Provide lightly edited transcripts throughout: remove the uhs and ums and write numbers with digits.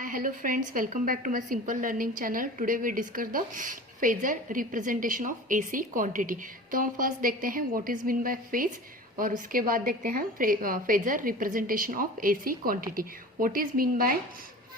Hi, hello friends, welcome back to my simple learning channel. Today we discuss the phasor representation of AC quantity. तो हम first देखते हैं what is mean by phase और उसके बाद देखते हैं phasor representation of AC quantity. What is mean by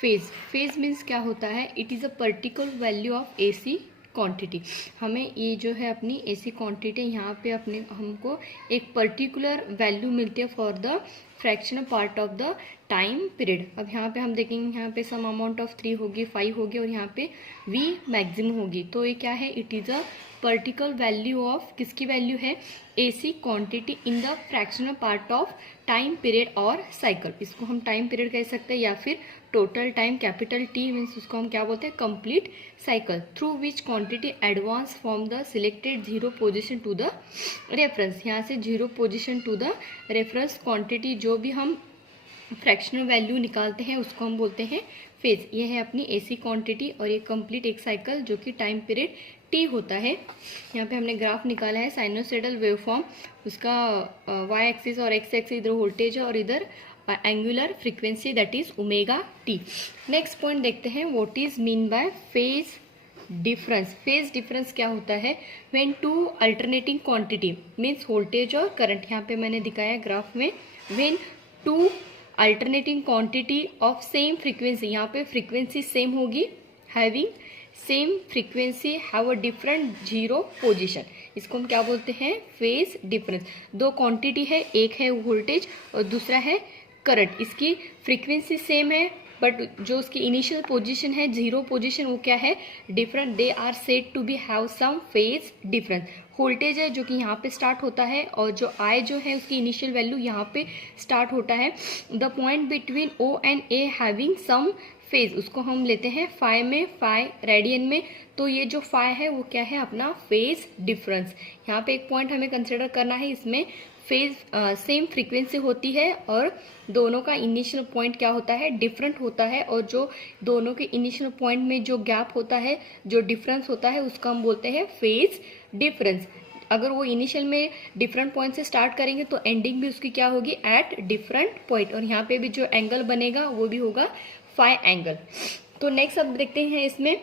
phase. Phase means क्या होता है? It is a particular value of AC quantity. हमें ये जो है अपनी AC क्वांटिटी यहाँ पे अपने हमको एक पर्टिकुलर वैल्यू मिलती है for the fractional part of the time period. अब यहाँ पे हम देखेंगे यहाँ पे सम अमाउंट ऑफ 3 होगी, 5 होगी और यहाँ पे V मैक्सिमम होगी. तो ये क्या है? It is a particular value of किसकी वैल्यू है? AC quantity in the fractional part of time period और साइकिल. इसको हम टाइम पीरियड कह सकते हैं या फिर total time. Capital T means उसको हम क्या बोलते हैं? Complete cycle through which quantity advance from the selected zero position to the reference. यहाँ से zero position to the reference quantity जो भी हम फ्रैक्शनल वैल्यू निकालते हैं उसको हम बोलते हैं फेज. ये है अपनी AC क्वांटिटी और ये कंप्लीट एक साइकिल जो कि टाइम पीरियड T होता है. यहाँ पे हमने ग्राफ निकाला है साइनोसॉइडल वेवफॉर्म. उसका y एक्सिस और x एक्सिस इधर वोल्टेज है और इधर angular frequency that is omega T. Next point देखते हैं what is mean by phase difference. Phase difference क्या होता है? When two alternating quantity means voltage और करंट. यहाँ पे मैंने दिखाया ग्राफ में when two alternating quantity of same frequency. यहाँ पे फ्रीक्वेंसी सेम होगी, having same frequency have a different zero position. इसको हम क्या बोलते हैं? Phase difference. दो क्वांटिटी है, एक है वोल्टेज और दूसरा है करंट. इसकी फ्रीक्वेंसी सेम है बट जो उसकी इनिशियल पोजीशन है जीरो पोजीशन वो क्या है? Different. They are said to be have some phase difference. Voltage है जो कि यहाँ पे स्टार्ट होता है और जो I जो है उसकी इनिशियल वैल्यू यहाँ पे स्टार्ट होता है. The point between O and A having some phase. उसको हम लेते हैं फाई में, फाई रेडियन में. तो ये जो फाई है वो क्या है? अपना फेज डिफरेंस. यहाँ पे एक पॉइंट हमें कंसिडर करना है. इसमें फेज सेम फ्रीक्वेंसी होती है और दोनों का इनिशियल पॉइंट क्या होता है? डिफरेंट होता है. और जो दोनों के इनिशियल पॉइंट में जो गैप होता है, जो डिफरेंस होता है उसको हम बोलते हैं फेज डिफरेंस. अगर वो इनिशियल में डिफरेंट पॉइंट से स्टार्ट करेंगे तो एंडिंग भी उसकी क्या होगी? At different point. और यहाँ पे भी जो एंगल बनेगा वो भी होगा फाई एंगल. तो नेक्स्ट अब देखते हैं इसमें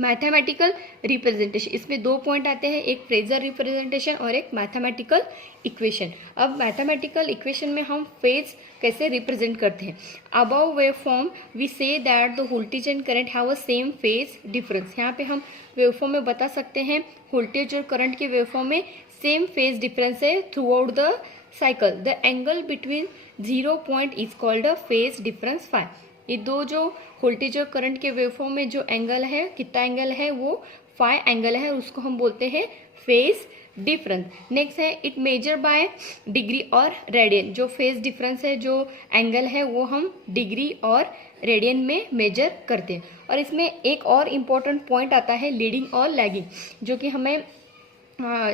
मैथमेटिकल रिप्रेजेंटेशन. इसमें दो पॉइंट आते हैं, एक फेजर रिप्रेजेंटेशन और एक मैथमेटिकल इक्वेशन. अब मैथमेटिकल इक्वेशन में हम फेज कैसे रिप्रेजेंट करते हैं? Above wave form we say that the voltage and current have a same phase difference. यहाँ पे हम वेव फॉर्म में बता सकते हैं वोल्टेज और करंट के वेव फॉर्म में सेम फेज डिफरेंस है throughout the cycle. The angle between zero point is called a phase difference phi. ये दो जो वोल्टेज और करंट के वेवफॉर्म में जो एंगल है, कितना एंगल है? वो फाई एंगल है. उसको हम बोलते हैं फेज डिफरेंस. नेक्स्ट है इट मेजर बाय डिग्री और रेडियन. जो फेज डिफरेंस है, जो एंगल है वो हम डिग्री और रेडियन में मेजर करते हैं. और इसमें एक और इम्पोर्टेंट पॉइंट आता है लीडिंग और लैगिंग, जो कि हमें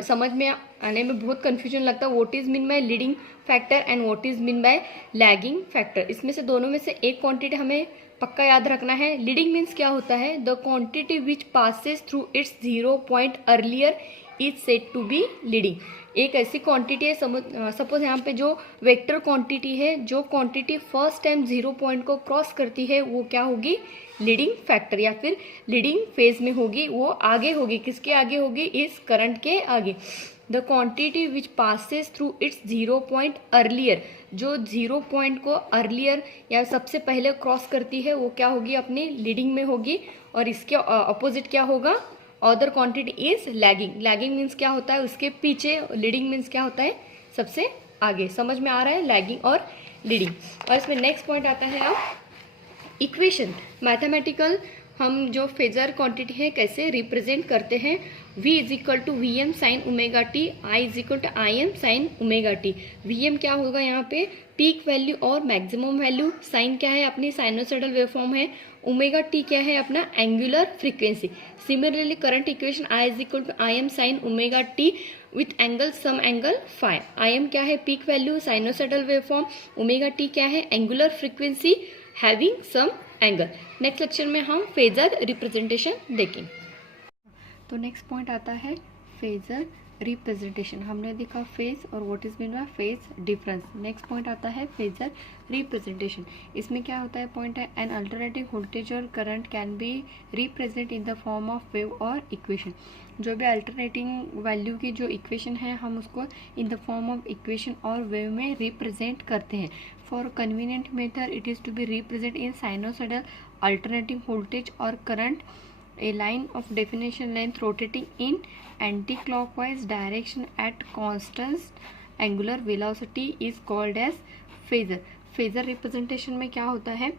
समझ में आने में बहुत कंफ्यूजन लगता है. What is mean bye leading factor and what is mean bye lagging factor. इसमें से दोनों में से एक क्वांटिटी हमें पक्का याद रखना है. लीडिंग मीन्स क्या होता है? The quantity which passes through its zero point earlier is said to be leading. एक ऐसी क्वांटिटी है, सपोज यहाँ पे जो वेक्टर क्वांटिटी है, जो quantity first time zero point को क्रॉस करती है वो क्या होगी? लीडिंग फैक्टर या फिर लीडिंग फेज में होगी. वो आगे होगी, किसके आगे होगी? इस करंट के आगे. The quantity which passes through its zero point earlier. जो जीरो पॉइंट को अर्लियर या सबसे पहले क्रॉस करती है वो क्या होगी? अपनी लीडिंग में होगी. और इसके अपोजिट क्या होगा? Other quantity is lagging. Lagging means क्या होता है? उसके पीछे. लीडिंग मीन्स क्या होता है? सबसे आगे. समझ में आ रहा है लैगिंग और लीडिंग. और इसमें नेक्स्ट पॉइंट आता है अब इक्वेशन. मैथमेटिकल हम जो फेजर क्वांटिटी है कैसे रिप्रेजेंट करते हैं? V is equal to V M sine omega T, I is equal to I M sine omega T. V M क्या होगा? यहाँ पे पीक वैल्यू और मैक्सिमम वैल्यू. साइन क्या है? अपनी साइनोसॉइडल वेवफॉर्म है. ओमेगा टी क्या है? अपना angular frequency. Similarly current equation I is equal to I M sine omega T with angle some angle phi. I M क्या है? Peak value, sinusoidal waveform. Omega T क्या है? Angular frequency having some angle. Next lecture में हम phasor representation देखेंगे. तो next point आता है फेजर रिप्रेजेंटेशन, हमने देखा फेज और what is mean by phase difference. Next point आता है फेजर रिप्रेजेंटेशन। इसमें क्या होता है, पॉइंट है एन अल्टरनेटिव वोल्टेज और current can be represent in the form of wave और इक्वेशन। जो भी अल्टरनेटिंग वैल्यू की जो इक्वेशन है हम उसको in the form of equation और वेव में रिप्रेजेंट करते हैं। For convenient method it is to be represent in sinusoidal alternating voltage or current, a line of definition length rotating in anti-clockwise direction at constant angular velocity is called as phasor। phasor representation में क्या होता है,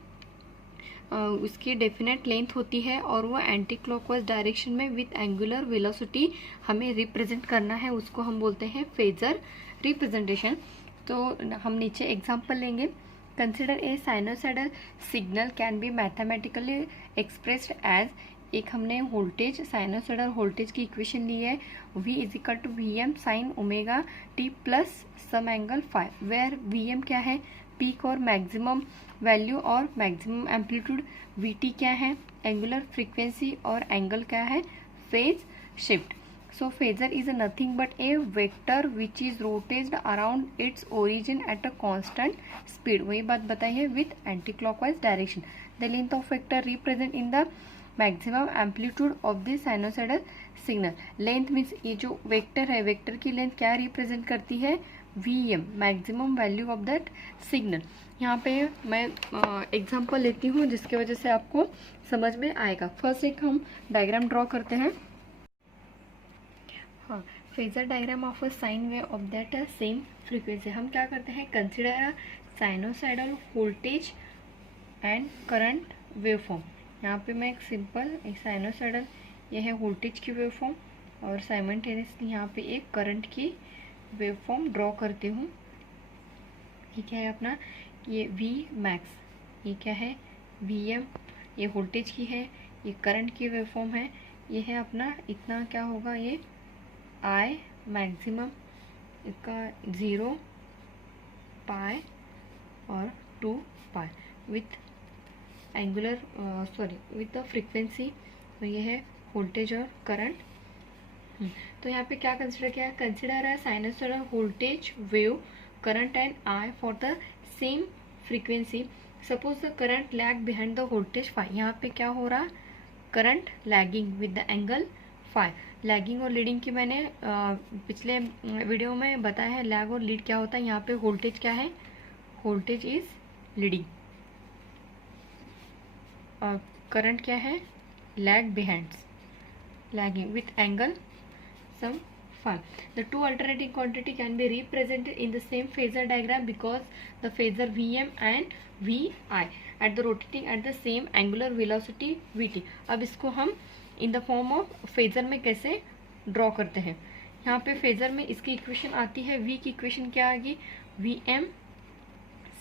उसकी definite length होती है और वो anti clockwise direction में विथ एंगुलर वेलोसिटी हमें रिप्रेजेंट करना है, उसको हम बोलते हैं फेजर रिप्रेजेंटेशन। तो हम नीचे एग्जांपल लेंगे। Consider a sinusoidal signal can be mathematically expressed as, एक हमने वोल्टेज साइनोसाइडल वोल्टेज की इक्वेशन ली है, V is equal to V M sine omega T plus some angle five, where V M क्या है, पीक और maximum value और maximum amplitude, V T क्या है, एंगुलर फ्रीक्वेंसी और एंगल क्या है, phase shift. So phasor is nothing but a vector which is rotated around its origin at a constant speed। वही बात बताई है with anti-clockwise direction। The length of vector represent in the maximum amplitude of the sinusoidal signal। Length means ये जो vector है, vector की length क्या represent करती है, Vm, maximum value of that signal. यहाँ पे मैं एग्जांपल लेती हूँ जिसकी वजह से आपको समझ में आएगा। फर्स्ट एक हम डायग्राम ड्रॉ करते हैं। हाँ, phasor diagram of a sine wave of that same frequency. हम क्या करते हैं, consider sinusoidal voltage and current wave form. यहाँ पे मैं एक सिंपल एक साइनोसाइडल, यह है वोल्टेज की वेव फॉर्म और साइमल्टेनियसली यहाँ पे एक करंट की वेव फॉर्म ड्रॉ करती हूँ। ये क्या है अपना, ये V मैक्स, ये क्या है Vm, ये वोल्टेज की है, ये करंट की वेव फॉर्म है, ये है अपना इतना क्या होगा, ये I मैक्सिमम, इसका 0 पाई और 2 pi with angular with the frequency. तो ये है वोल्टेज और करंट। तो यहाँ पे क्या कंसिडर किया, कंसिडर है sinusoidal voltage wave current and I for the same frequency. Suppose the current lag behind the voltage phi. यहाँ पे क्या हो रहा, current lagging with the angle phi. Lagging और लीडिंग की मैंने पिछले वीडियो में बताया है, लैग और लीड क्या होता है। यहाँ पे वोल्टेज क्या है, वोल्टेज इज लीडिंग और करंट क्या है, lag behind, lagging with angle some phi। The two alternating quantity can be represented in the same phasor diagram because the phasor Vm and Vi at the rotating at the same angular velocity Vt। अब इसको हम इन the form of phasor में कैसे draw करते हैं। यहाँ पे phasor में इसकी इक्वेशन आती है, V की इक्वेशन क्या आएगी, Vm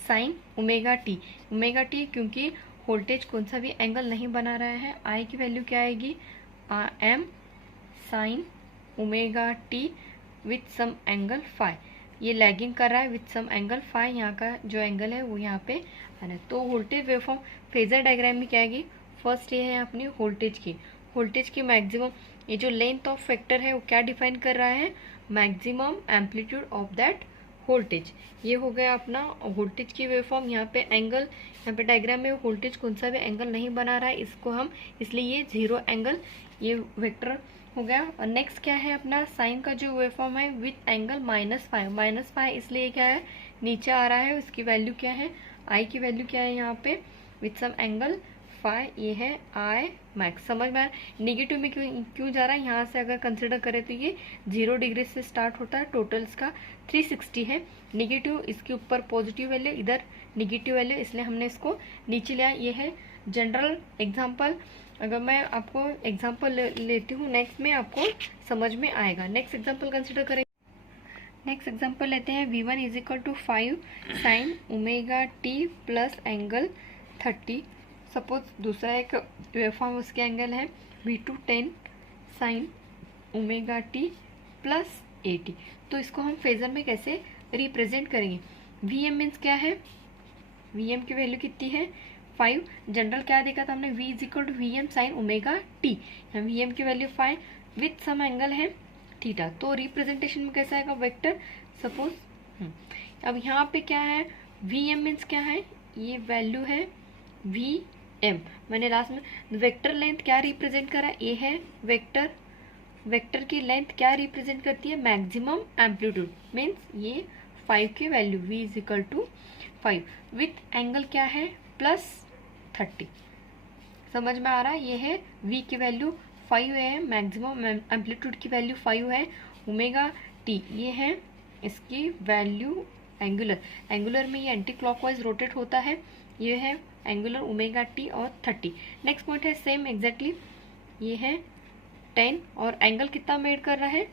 sine omega T. Omega T क्योंकि वोल्टेज कौन सा भी एंगल नहीं बना रहा है, I की वैल्यू क्या आएगी, M sine omega T with some angle phi. ये लैगिंग कर रहा है विथ सम एंगल फाई, यहाँ का जो एंगल है वो यहाँ पे आ रहा है। तो वोल्टेज वेवफॉर्म फेजर डायग्राम में क्या आएगी, फर्स्ट ये है अपनी वोल्टेज की मैक्सिमम, ये जो लेंथ ऑफ वेक्टर है वो क्या डिफाइन कर रहा है, maximum amplitude of that voltage. ये हो गया अपना वोल्टेज की वेवफॉर्म। यहाँ पे एंगल, यहाँ पे डायग्राम में वोल्टेज कौन सा भी एंगल नहीं बना रहा है, इसको हम इसलिए ये 0 एंगल, ये वेक्टर हो गया। और नेक्स्ट क्या है अपना साइन का जो वेवफॉर्म है विथ एंगल -5 इसलिए क्या है नीचे आ रहा है, उसकी वैल्यू क्या है, I की वैल्यू क्या है यहाँ पे विथ सम एंगल फाई, ये है I मैक्स। समझ में, नेगेटिव में क्यों जा रहा है, यहाँ से अगर कंसिडर करें तो ये 0 डिग्री से स्टार्ट होता है, टोटल इसका 360 है, नेगेटिव इसके ऊपर पॉजिटिव वैल्यू, इधर नेगेटिव वैल्यू, इसलिए हमने इसको नीचे लिया। ये है जनरल एग्जाम्पल। अगर मैं आपको एग्जाम्पल लेती हूँ नेक्स्ट में आपको समझ में आएगा। नेक्स्ट एग्जाम्पल कंसिडर करें। नेक्स्ट एग्जाम्पल लेते हैं, V1 is equal to 5 sine omega T plus angle 30। Suppose दूसरा एक वेवफॉर्म उसके एंगल है V2 10 sign omega T plus 80। तो इसको हम फेजर में कैसे रिप्रेजेंट करेंगे, Vm मीन्स क्या है, Vm की वैल्यू कितनी है 5। जनरल क्या देखा था हमने, V is equal to Vm sine omega T. Vm की वैल्यू 5 विथ सम एंगल है थीटा। तो रिप्रेजेंटेशन में कैसा आएगा, वेक्टर। सपोज अब यहाँ पे क्या है, वी एम मीन्स क्या है, ये वैल्यू है वी एम। मैंने लास्ट में वेक्टर लेंथ क्या रिप्रेजेंट करा, ये है वेक्टर। वेक्टर की लेंथ क्या रिप्रेजेंट करती है, मैक्सिमम एम्पलीट्यूड। मीन्स ये 5 की value v is equal to 5 with angle क्या है, +30। समझ में आ रहा है, ये है v की वैल्यू 5 है, मैक्सिमम एम्पलीट्यूड की वैल्यू 5 है, ओमेगा t ये है इसकी वैल्यू। एंगुलर में ये एंटी क्लॉकवाइज रोटेट होता है, ये है एंगुलर ओमेगा टी और 30। नेक्स्ट पॉइंट है सेम एग्जैक्टली, ये है 10 और एंगल कितना मेड कर रहा है,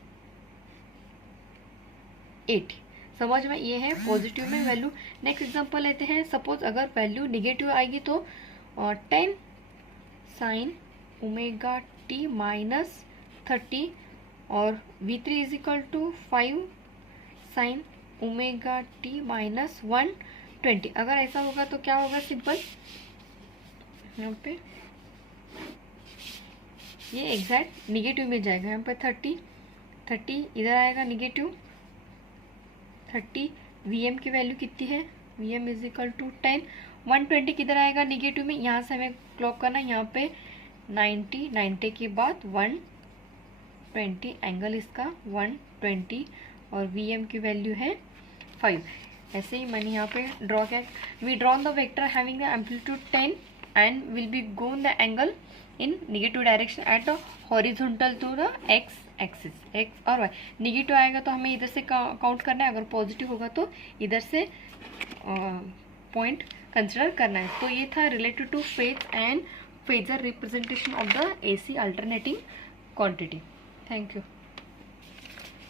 80। समझ में, ये है पॉजिटिव में वैल्यू। नेक्स्ट एग्जांपल लेते हैं, सपोज अगर वैल्यू निगेटिव आएगी तो 10 साइन ओमेगा टी -30 और v3 is equal to 5 sine omega T -120। अगर ऐसा होगा तो क्या होगा, सिंपल यहाँ पे ये एग्जैक्ट निगेटिव में जाएगा। यहाँ पे 30 इधर आएगा निगेटिव 30। Vm की वैल्यू कितनी है, Vm इज इक्वल टू 10। 120 किधर आएगा निगेटिव में, यहाँ से हमें क्लॉक करना है, यहाँ पे 90 के बाद 120, एंगल इसका 120 और Vm की वैल्यू है 5। ऐसे ही मैंने यहाँ पे ड्रॉ किया, we draw the vector having the amplitude 10 and will be gone the angle in negative direction at the horizontal to the X axis, X और वाई। निगेटिव आएगा तो हमें इधर से काउंट करना है, अगर पॉजिटिव होगा तो इधर से पॉइंट कंसिडर करना है। तो ये था related two phase and phasor representation of the AC alternating quantity. Thank you.